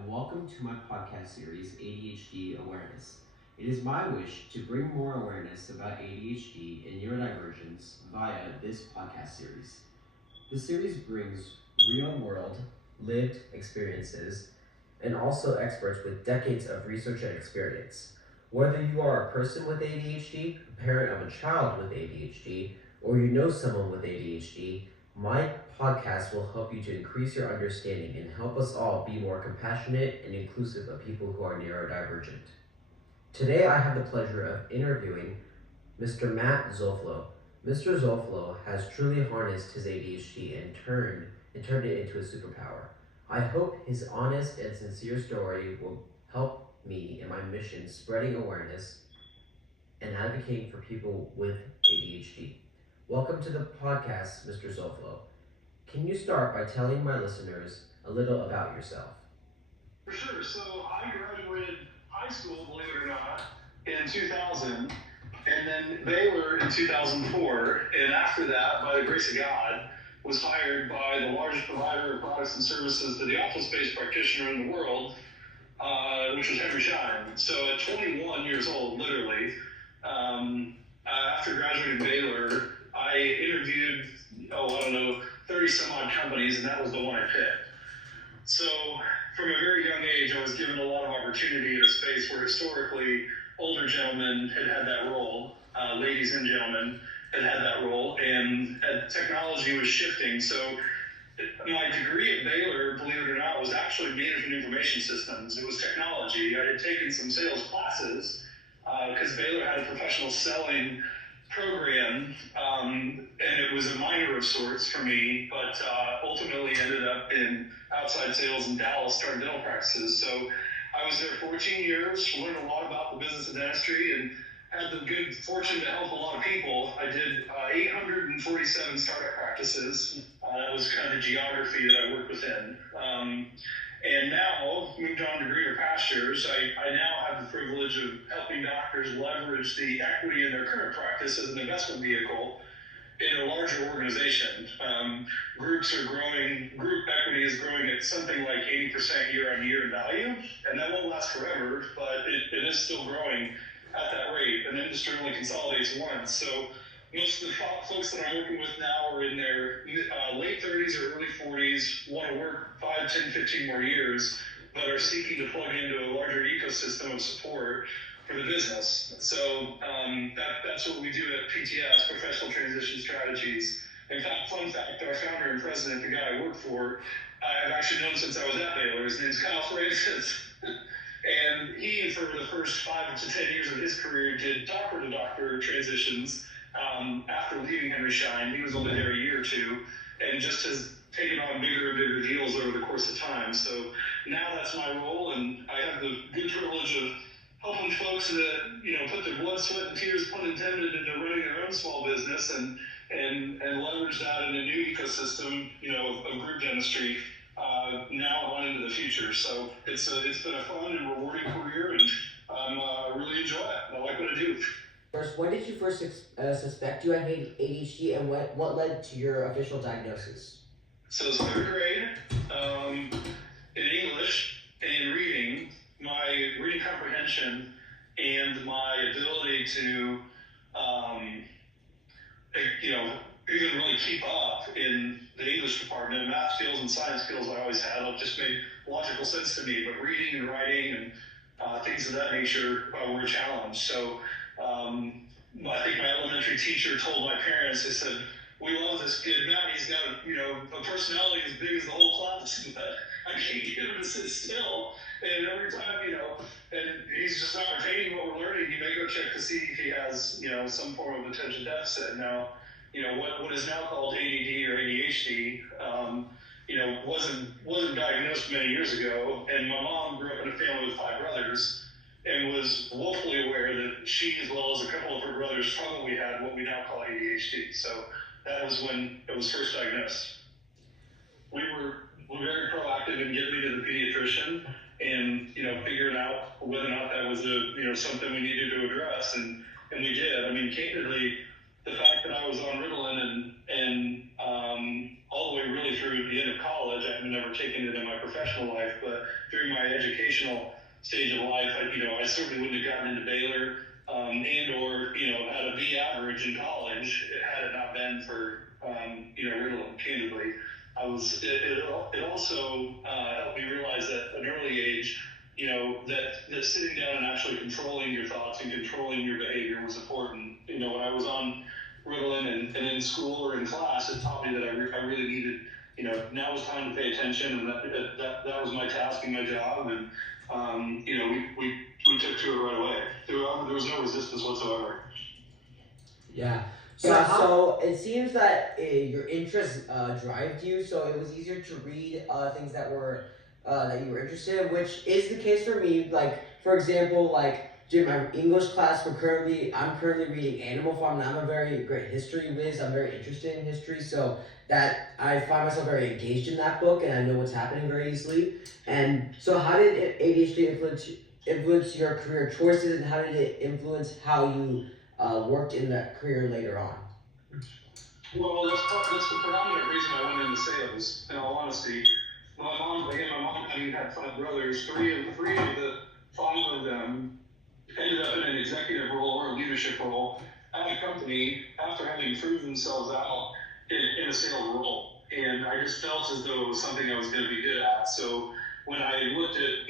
and welcome to my podcast series, ADHD Awareness. It is my wish to bring more awareness about ADHD and neurodivergence via this podcast series. The series brings real world, lived experiences and also experts with decades of research and experience. Whether you are a person with ADHD, a parent of a child with ADHD, or you know someone with ADHD, my podcast will help you to increase your understanding and help us all be more compassionate and inclusive of people who are neurodivergent. Today I have the pleasure of interviewing Mr. Matt Zolflo. Mr. Zolflo has truly harnessed his ADHD and turned it into a superpower. I hope his honest and sincere story will help me in my mission spreading awareness and advocating for people with ADHD. Welcome to the podcast, Mr. Zolflo. Can you start by telling my listeners a little about yourself? For sure. So I graduated high school, believe it or not, in 2000, and then Baylor in 2004. And after that, by the grace of God, was hired by the largest provider of products and services to the office-based practitioner in the world, which was Henry Schein. So at 21 years old, literally, after graduating Baylor, I interviewed, 30 some odd companies, and that was the one I picked. So from a very young age, I was given a lot of opportunity in a space where historically older gentlemen had that role, ladies and gentlemen had that role, and technology was shifting. So my degree at Baylor, believe it or not, was actually management information systems. It was technology. I had taken some sales classes because Baylor had a professional selling program, and it was a minor of sorts for me, but ultimately ended up in outside sales in Dallas, starting dental practices. So I was there 14 years, learned a lot about the business of dentistry, and had the good fortune to help a lot of people. I did 847 startup practices. That was kind of the geography that I worked within. And now, moved on to greener pastures, I now have the privilege of helping doctors leverage the equity in their current practice as an investment vehicle in a larger organization. Groups are growing, group equity is growing at something like 80% year on year in value, and that won't last forever, but it is still growing at that rate. An industry only consolidates once. So most of the folks that I'm working with now are in their late 30s or early 40s, want to work 5, 10, 15 more years, but are seeking to plug into a larger ecosystem of support for the business. So that's what we do at PTS, Professional Transition Strategies. In fact, fun fact, our founder and president, the guy I work for, I've actually known since I was at Baylor. His name's Kyle Francis. And he, for the first 5 to 10 years of his career, did doctor-to-doctor transitions after leaving Henry Schein. He was only there a year or two, and just has taken on bigger and bigger deals over the course of time. So now that's my role, and I have the good privilege of helping folks that, put their blood, sweat, and tears, pun intended, into running their own small business and leverage that in a new ecosystem, of group dentistry, now on into the future. So it's been a fun and rewarding career, and I really enjoy it. I like what I do. First, when did you first suspect you had ADHD, and what led to your official diagnosis? So it's third grade, in English and reading, my reading comprehension and my ability to, even really keep up in the English department. Math skills and science skills I always had just made logical sense to me, but reading and writing and things of that nature were a challenge. So I think my elementary teacher told my parents, they said, "We love this kid, Matt. He's got a personality as big as the whole class, but I can't get him to sit still." And every time, and he's just not retaining what we're learning, you may go check to see if he has, some form of attention deficit. Now, what is now called ADD or ADHD, wasn't diagnosed many years ago. And my mom grew up in a family with 5 brothers and was woefully aware that she, as well as a couple of her brothers, probably had what we now call ADHD. So that was when it was first diagnosed. We were very proactive in getting me to the pediatrician and, figuring out whether or not that was something we needed to address. And we did. I mean, candidly, the fact that I was on Ritalin and all the way really through the end of college, I had never taken it in my professional life, but during my my educational stage of life, I certainly wouldn't have gotten into Baylor and or had a B average in college had it not been for Ritalin. Candidly, it also helped me realize at an early age, that sitting down and actually controlling your thoughts and controlling your behavior was important. When I was on Ritalin and in school or in class, it taught me that I really needed, now was time to pay attention, and that was my task and my job, and we took to it right away. There was no resistance whatsoever. Yeah. So it seems that your interests drive you, so it was easier to read things that were that you were interested in, which is the case for me. Like, for example, during my English class, I'm currently reading Animal Farm, and I'm a very great history whiz. I'm very interested in history, so that I find myself very engaged in that book, and I know what's happening very easily. And so, how did ADHD influence your career choices, and how did it influence how you worked in that career later on? Well, that's the predominant reason I went into sales, in all honesty. My mom had 5 brothers. Three of the 5 of them ended up in an executive role or a leadership role at a company after having proved themselves out in a sales role. And I just felt as though it was something I was going to be good at. So when I looked at,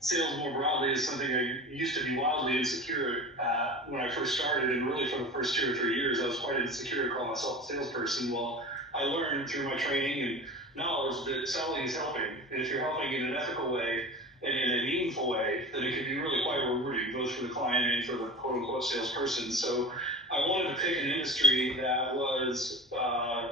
sales more broadly as something I used to be wildly insecure at when I first started, and really for the first 2 or 3 years, I was quite insecure to call myself a salesperson. Well, I learned through my training and knowledge that selling is helping. And if you're helping in an ethical way and in a meaningful way, then it can be really quite rewarding, both for the client and for the quote-unquote salesperson. So I wanted to pick an industry that was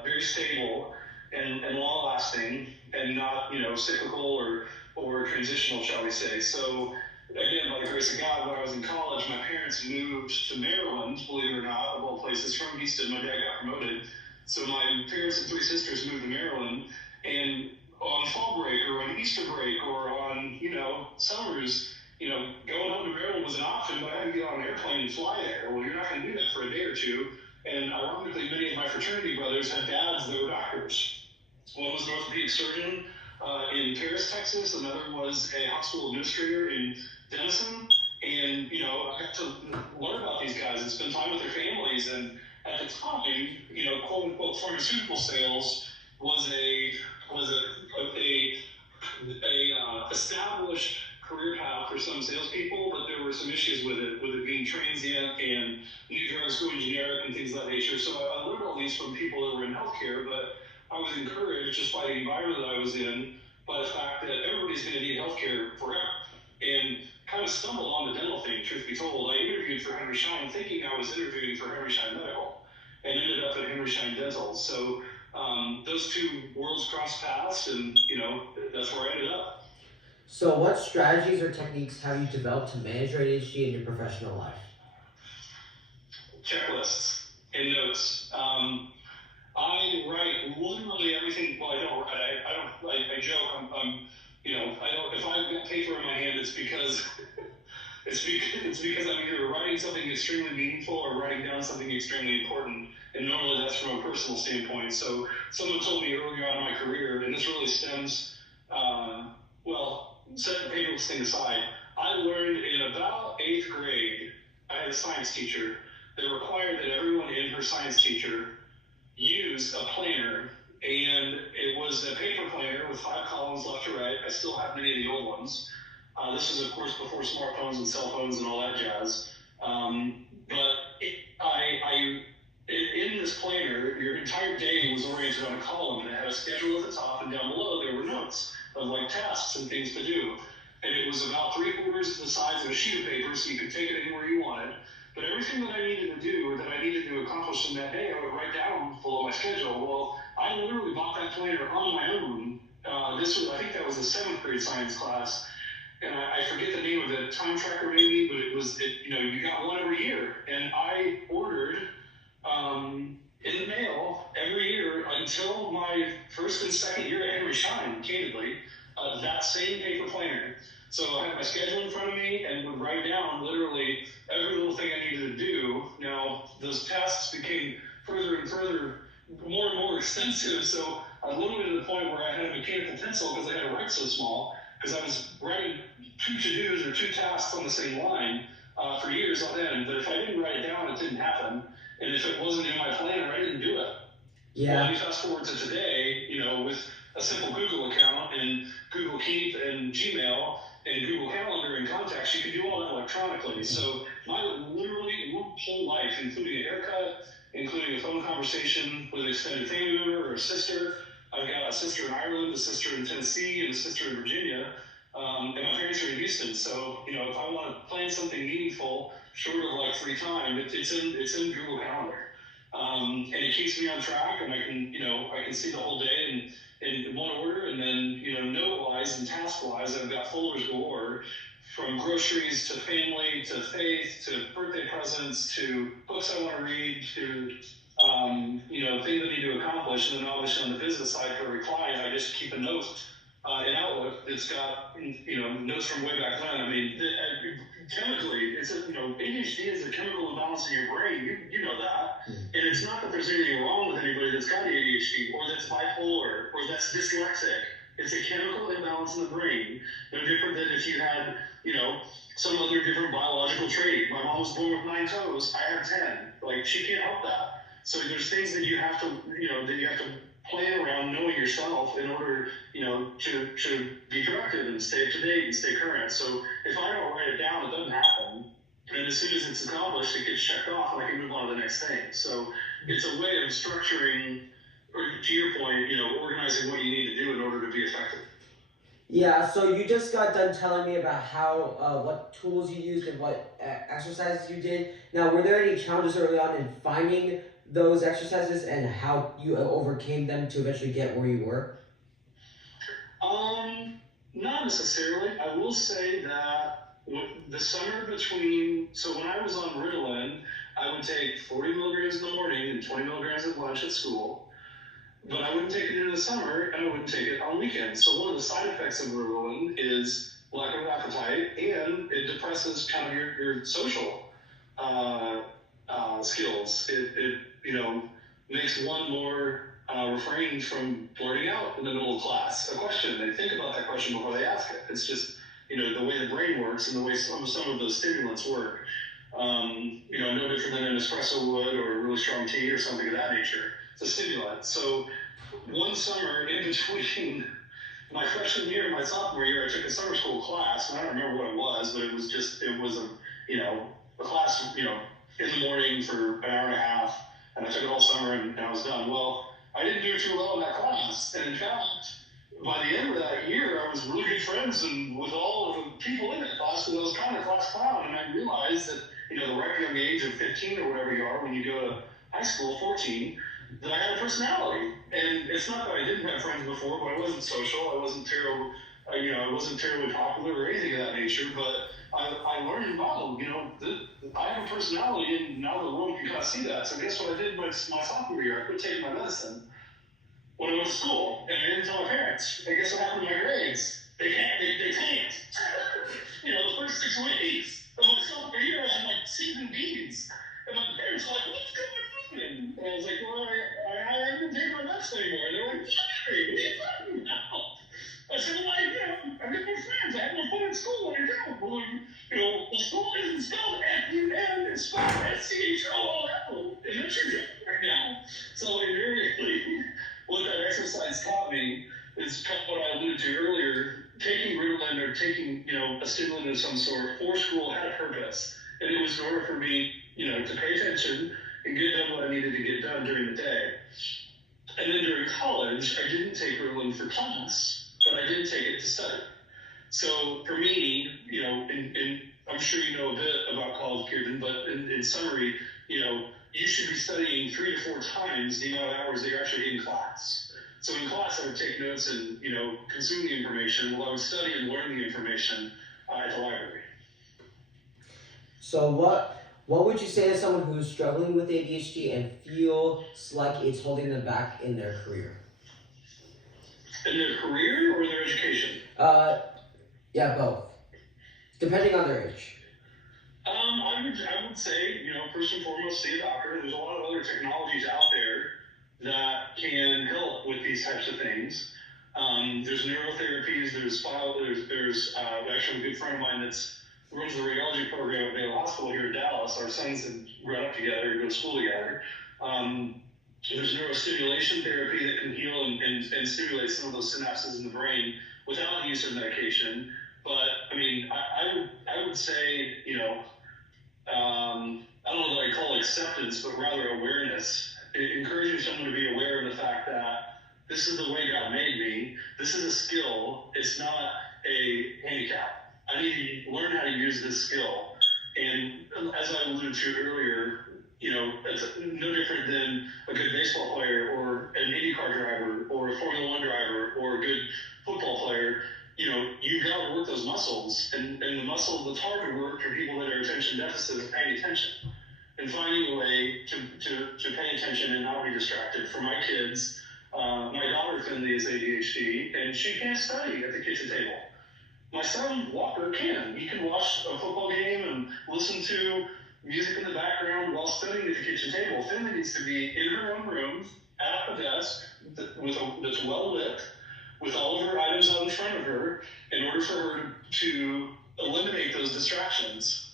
very stable and long-lasting and not, cyclical or transitional, shall we say. So again, by the grace of God, when I was in college, my parents moved to Maryland, believe it or not, of all places, from Houston. My dad got promoted. So my parents and 3 sisters moved to Maryland, and on fall break or on Easter break or on, summers, going home to Maryland was an option, but I had to get on an airplane and fly there. Well, you're not going to do that for a day or two. And ironically, many of my fraternity brothers had dads that were doctors. One was an orthopedic surgeon in Paris, Texas. Another was a hospital administrator in Denison. And, I got to learn about these guys and spend time with their families. And at the time, quote unquote, pharmaceutical sales was a established career path for some salespeople, but there were some issues with it being transient and new drugs going generic and things of that nature. So I learned all these from people that were in healthcare, but I was encouraged just by the environment that I was in, by the fact that everybody's going to need healthcare forever. And kind of stumbled on the dental thing, truth be told. I interviewed for Henry Schein thinking I was interviewing for Henry Schein Medical, and ended up at Henry Schein Dental. So those 2 worlds crossed paths, and that's where I ended up. So what strategies or techniques have you developed to manage your ADHD in your professional life? Checklists and notes. I write literally everything. Well, I don't write. I joke. I don't. If I've got paper in my hand, it's because I'm either writing something extremely meaningful or writing down something extremely important. And normally that's from a personal standpoint. So someone told me earlier on in my career, and this really stems, set the paperless thing aside. I learned in about 8th grade, I had a science teacher that required that everyone in her science teacher use a planner, and it was a paper planner with 5 columns left to right. I still have many of the old ones. This is, of course, before smartphones and cell phones and all that jazz. In this planner, your entire day was oriented on a column, and it had a schedule at the top, and down below there were notes of tasks and things to do. And it was about 3/4 the size of a sheet of paper, so you could take it anywhere you wanted. But everything that I needed to do or that I needed to accomplish in that day, I would write down below my schedule. Well, I literally bought that planner on my own. I think that was a 7th grade science class. And I forget the name of it, time tracker maybe, but you got one every year. And I ordered in the mail every year until my first and second year at Henry Schein, candidly, that same paper planner. So I had my schedule in front of me and would write down literally every little thing I needed to do. Now, those tasks became further and further, more and more extensive. So I literally to the point where I had a mechanical pencil because I had to write so small. because I was writing 2 to-dos or 2 tasks on the same line for years on end, but if I didn't write it down, it didn't happen. And if it wasn't in my planner, I didn't do it. Yeah. Well, you fast forward to today, with a simple Google account and Google Keep and Gmail and Google Calendar and contacts, you can do all that electronically. So my literally whole life, including a haircut, including a phone conversation with an extended family member or a sister. I've got a sister in Ireland, a sister in Tennessee, and a sister in Virginia. And my parents are in Houston. So, if I want to plan something meaningful, short of like free time, it's in Google Calendar. And it keeps me on track, and I can see the whole day in one order, and then, note-wise and task-wise, I've got folders galore, from groceries to family to faith to birthday presents to books I want to read to, things I need to accomplish. And then obviously on the business side for every client, I just keep a note in Outlook that's got, notes from way back when. I mean, chemically, it's ADHD is a chemical imbalance in your brain. You know that. And it's not that there's anything wrong with anybody that's got ADHD or that's bipolar or that's dyslexic. It's a chemical imbalance in the brain. No different than if you had, some other different biological trait. My mom was born with 9 toes. I have 10. Like, she can't help that. So there's things that you have to, plan around knowing yourself in order, to be productive and stay up to date and stay current. So if I don't write it down, it doesn't happen. And as soon as it's accomplished, it gets checked off and I can move on to the next thing. So it's a way of structuring, or to your point, organizing what you need to do in order to be effective. Yeah, so you just got done telling me about how, what tools you used and what exercises you did. Now, were there any challenges early on in finding those exercises and how you overcame them to eventually get where you were? Not necessarily. I will say that the summer so when I was on Ritalin, I would take 40 milligrams in the morning and 20 milligrams at lunch at school. But I wouldn't take it in the summer, and I wouldn't take it on weekends. So one of the side effects of Ritalin is lack of appetite, and it depresses kind of your social skills. It makes one more refrained from blurting out in the middle of class a question. They think about that question before they ask it. It's just the way the brain works and the way some of those stimulants work. No different than an espresso would or a really strong tea or something of that nature. It's a stimulant. So one summer in between my freshman year and my sophomore year, I took a summer school class, and I don't remember what it was, but it was a class, in the morning for an hour and a half, and I took it all summer and I was done. Well, I didn't do too well in that class, and in fact, by the end of that year, I was really good friends with all of the people in that class, because I was kind of class clown, and I realized that, the ripe young age of 15 or whatever you are when you go to high school, 14, that I had a personality. And it's not that I didn't have friends before, but I wasn't social. I wasn't terribly popular or anything of that nature, but I learned, I have a personality, and now the world can kind of see that. So guess what I did my sophomore year? I quit taking my medicine when I went to school, and I didn't tell my parents. And guess what happened to my grades? They tanked. The first 6 weeks of my sophomore year, I had like C's and D's. And my parents were like, what's going on? And I was like, well, I didn't take my medicine anymore. And they were like, Jerry, what are you talking about? I said, well, I get more friends. I have more fun in school when I don't. Well, school isn't spelled F-U-N, it's spelled S-C-H-O-O-L. And that's your job right now. So invariably, what that exercise taught me is kind of what I alluded to earlier. Taking Ritalin or taking, a stimulant of some sort for school had a purpose. And it was in order for me, to pay attention and get done what I needed to get done during the day. And then during college, I didn't take Ritalin for class, but I did take it to study. So for me, and I'm sure you know a bit about college, Kirtan, but in summary, you should be studying 3 to 4 times the amount of hours that you're actually in class. So in class, I would take notes and, consume the information, while I would study and learn the information at the library. So what would you say to someone who's struggling with ADHD and feels like it's holding them back in their career? In their career or their education? Yeah, both. Depending on their age. I would say, first and foremost, see a doctor. There's a lot of other technologies out there that can help with these types of things. There's neurotherapies. There's actually a good friend of mine that's runs the radiology program at Baylor Hospital here in Dallas. Our sons have grown up together, go to school together. There's neurostimulation therapy that can heal and stimulate some of those synapses in the brain without the use of medication. But I mean, I would say, I don't know what I call acceptance, but rather awareness. Encouraging someone to be aware of the fact that this is the way God made me. This is a skill. It's not a handicap. I need to learn how to use this skill. And as I alluded to earlier, it's no different than a good baseball player or an IndyCar driver or a Formula One driver or a good football player. You've got to work those muscles, and the muscle that's hard to work for people that are attention deficit is paying attention and finding a way to pay attention and not be distracted. For my kids, my daughter Finley is ADHD, and she can't study at the kitchen table. My son Walker can. He can watch a football game and listen to music in the background while studying at the kitchen table. Finley needs to be in her own room at a desk that's well lit, with all of her items out in front of her, in order for her to eliminate those distractions.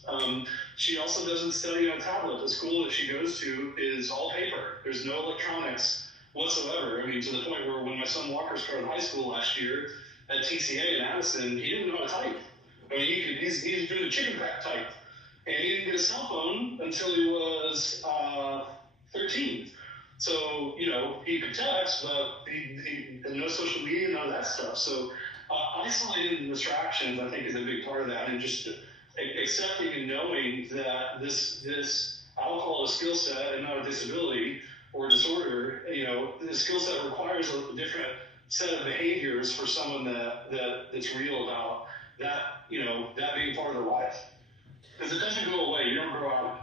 She also doesn't study on a tablet. The school that she goes to is all paper. There's no electronics whatsoever. I mean, to the point where when my son Walker started high school last year at TCA in Addison, he didn't know how to type. I mean, he's doing the chicken type. And he didn't get a cell phone until he was 13. So, he could text, but he no social media, none of that stuff. So, isolating the distractions, I think, is a big part of that. And just accepting and knowing that this, I'll call it a skill set and not a disability or disorder, the skill set requires a different set of behaviors for someone that's real about that, that being part of their life. Because it doesn't go away. You don't grow out of it.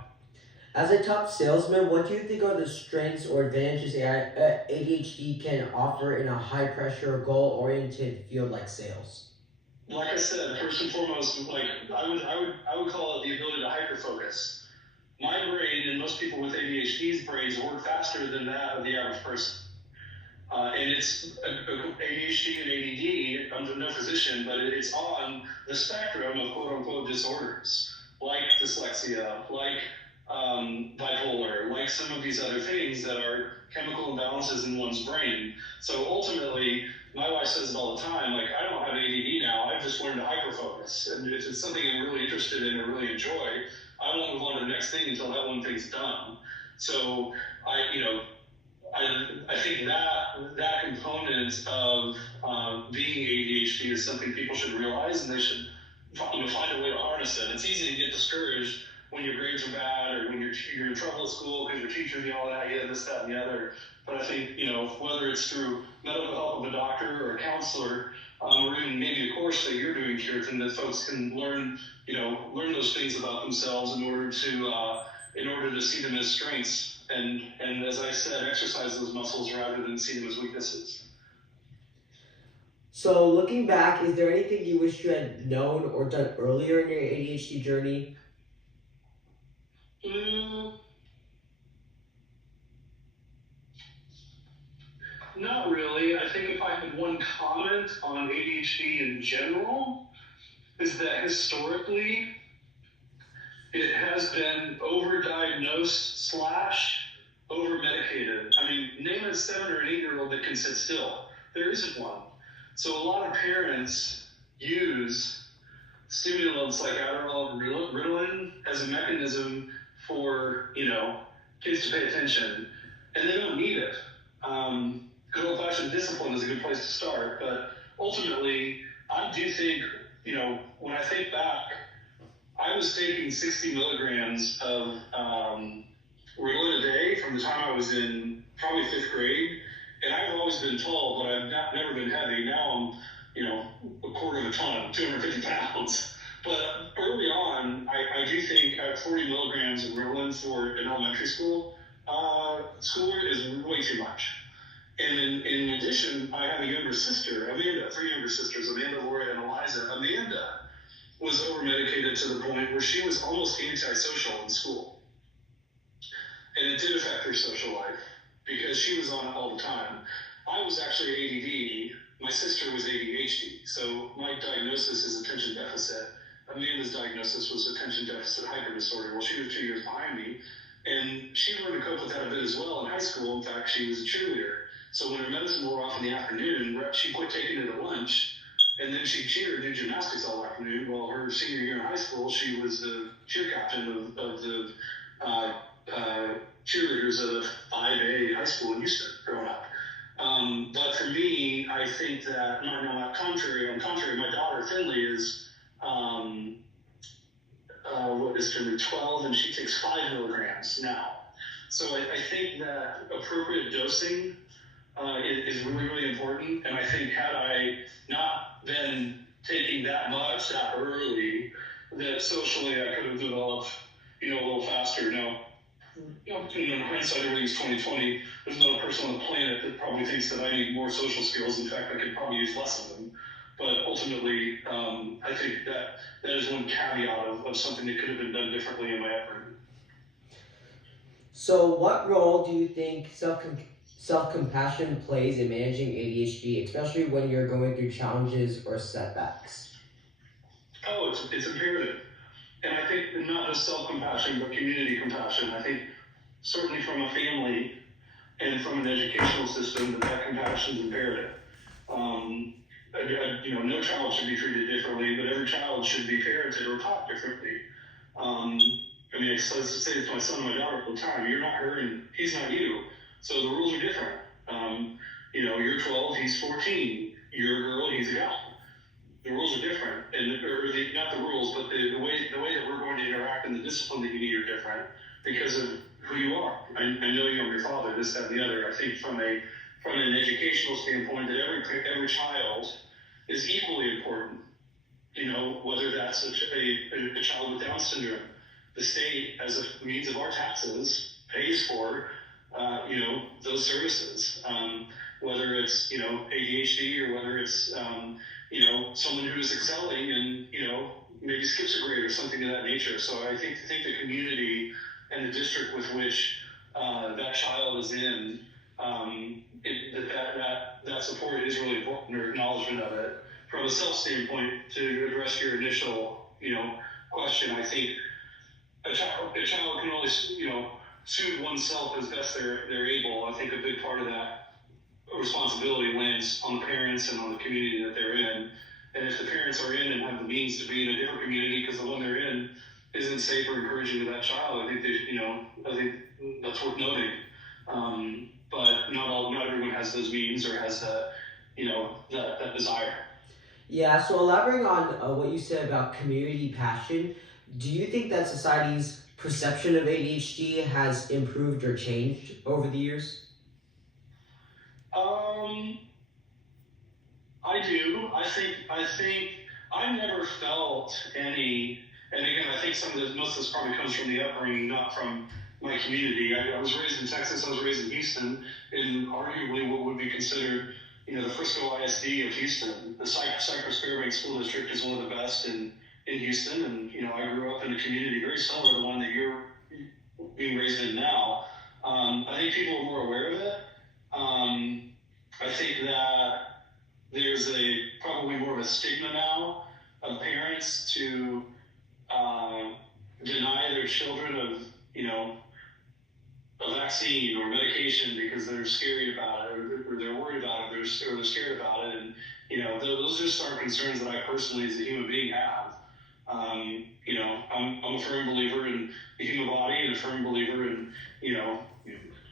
As a top salesman, what do you think are the strengths or advantages ADHD can offer in a high-pressure, goal-oriented field like sales? Like I said, first and foremost, I would call it the ability to hyperfocus. My brain and most people with ADHD's brains work faster than that of the average person. And it's ADHD and ADD. I'm no physician, but it's on the spectrum of quote-unquote disorders, like dyslexia, like bipolar, like some of these other things that are chemical imbalances in one's brain. So ultimately, my wife says it all the time, like, I don't have ADD now, I've just learned to hyperfocus. And if it's something I'm really interested in or really enjoy, I won't move on to the next thing until that one thing's done. So I think that component of being ADHD is something people should realize, and they should find a way to harness it. It's easy to get discouraged when your grades are bad or when you're in trouble at school because your teacher's yelling at you, this, that, and the other. But I think, whether it's through medical help of a doctor or a counselor, or even maybe a course that you're doing, Kirtan, that folks can learn those things about themselves in order to see them as strengths. And as I said, exercise those muscles rather than see them as weaknesses. So looking back, is there anything you wish you had known or done earlier in your ADHD journey? Not really. I think if I had one comment on ADHD in general, is that historically it has been overdiagnosed / over-medicated. I mean, name a 7 or 8-year-old that can sit still. There isn't one. So a lot of parents use stimulants like Adderall and Ritalin as a mechanism for, kids to pay attention, and they don't need it. Good old-fashioned discipline is a good place to start, but ultimately, I do think, when I think back, I was taking 60 milligrams of Ritalin a day from the time I was in probably 5th grade, and I've always been tall, but I've never been heavy. Now I'm, a quarter of a ton, 250 pounds. But early on, I do think 40 milligrams of Ritalin for an elementary school schooler is way too much. And in addition, I have a younger sister, Amanda, 3 younger sisters, Amanda, Laura, and Eliza. Amanda was over-medicated to the point where she was almost antisocial in school. And it did affect her social life because she was on it all the time. I was actually ADD my sister was ADHD, so my diagnosis is attention deficit. Amanda's diagnosis was attention deficit hyper disorder. Well, she was 2 years behind me, and she learned to cope with that a bit as well in high school. In fact, she was a cheerleader. So when her medicine wore off in the afternoon, she quit taking it at lunch, and then she'd cheer and do gymnastics all afternoon. While her senior year in high school, she was the cheer captain of the cheerleaders at a 5A high school in Houston growing up. But for me, I think that, on contrary, my daughter Finley is, what is Finley, 12, and she takes 5 milligrams now. So I think that appropriate dosing is really, really important. And I think had I not been taking that much that early, that socially I could have developed, a little faster. Now, in hindsight, everything's 2020. There's another person on the planet that probably thinks that I need more social skills. In fact, I could probably use less of them. But ultimately, I think that is one caveat of something that could have been done differently in my upbringing. So, what role do you think self-compassion plays in managing ADHD, especially when you're going through challenges or setbacks? Oh, it's imperative. And I think not just self-compassion, but community compassion. I think certainly from a family and from an educational system, that compassion is imperative. No child should be treated differently, but every child should be parented or taught differently. Let's say to my son and my daughter all the time, you're not her and he's not you. So the rules are different. You're 12, he's 14. You're a girl, he's a guy. The rules are different, not the rules, but the way that we're going to interact and the discipline that you need are different because of who you are. I know you, I'm your father, this, that, and the other. I think from an educational standpoint, that every child is equally important. Whether that's a child with Down syndrome, the state, as a means of our taxes, pays for those services. Whether it's ADHD or whether it's someone who's excelling and maybe skips a grade or something of that nature. So I think the community and the district with which that child is in, that support is really important, or acknowledgement of it. From a self standpoint, to address your initial question, I think a child can only soothe oneself as best they're able. I think a big part of that responsibility lands on the parents and on the community that they're in. And if the parents are in and have the means to be in a different community because the one they're in isn't safe or encouraging to that child, I think that's worth noting. But not everyone has those means or has that desire. Yeah. So elaborating on what you said about community passion, do you think that society's perception of ADHD has improved or changed over the years? I do. I think I never felt any, and again, I think most of this probably comes from the upbringing, not from my community. I was raised in Texas. I was raised in Houston, in arguably what would be considered, the Frisco ISD of Houston. The Cypress Fairbanks School District is one of the best in Houston, and I grew up in a community very similar to the one that you're being raised in now. I think people are more aware of it. I think that there's probably more of a stigma now of parents to deny their children of a vaccine or medication because they're scared about it or they're worried about it or they're scared about it. And those just are concerns that I personally as a human being have. I'm a firm believer in the human body and a firm believer in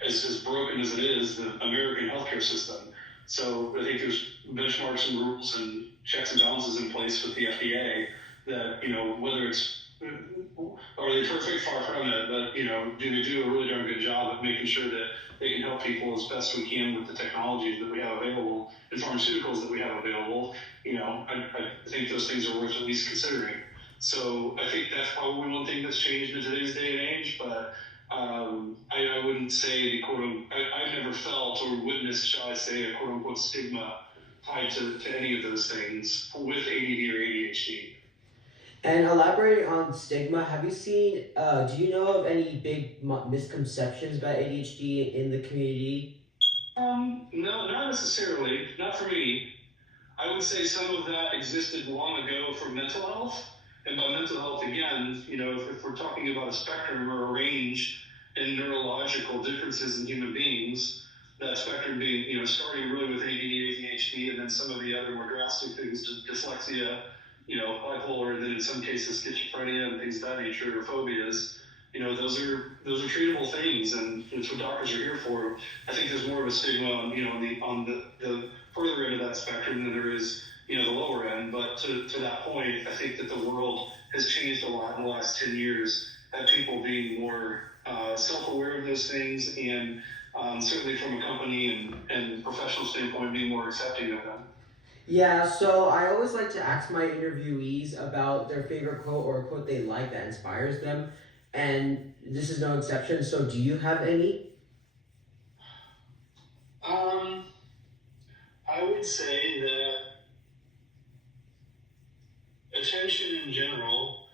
as broken as it is, the American healthcare system. So I think there's benchmarks and rules and checks and balances in place with the FDA that, whether it's, are they perfect? Far from it, but, do they do a really darn good job of making sure that they can help people as best we can with the technologies that we have available and pharmaceuticals that we have available. I think those things are worth at least considering. So I think that's probably one thing that's changed in today's day and age, but I wouldn't say I've never felt or witnessed, shall I say, a quote-unquote stigma tied to any of those things with ADD or ADHD. And elaborating on stigma, have you seen, do you know of any big misconceptions about ADHD in the community? No, not necessarily. Not for me. I would say some of that existed long ago for mental health. And by mental health, again, if we're talking about a spectrum or a range in neurological differences in human beings, that spectrum being, starting really with ADD, ADHD, and then some of the other more drastic things, dyslexia, bipolar, and then in some cases schizophrenia and things of that nature, or phobias. Those are treatable things, and it's what doctors are here for. I think there's more of a stigma on the further end of that spectrum than there is the lower end. But to that point, I think that the world has changed a lot in the last 10 years, at people being more self-aware of those things, and certainly from a company and professional standpoint, being more accepting of them. Yeah, so I always like to ask my interviewees about their favorite quote or a quote they like that inspires them, and this is no exception. So do you have any? I would say that attention in general,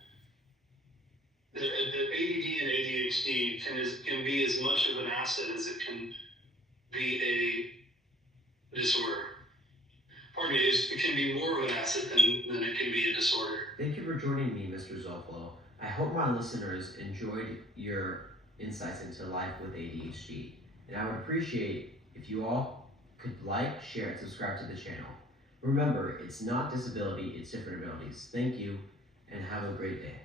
that ADD and ADHD can be as much of an asset as it can be a disorder. Pardon me, it can be more of an asset than it can be a disorder. Thank you for joining me, Mr. Zolflo. I hope my listeners enjoyed your insights into life with ADHD, and I would appreciate if you all could like, share, and subscribe to the channel. Remember, it's not disability, it's different abilities. Thank you, and have a great day.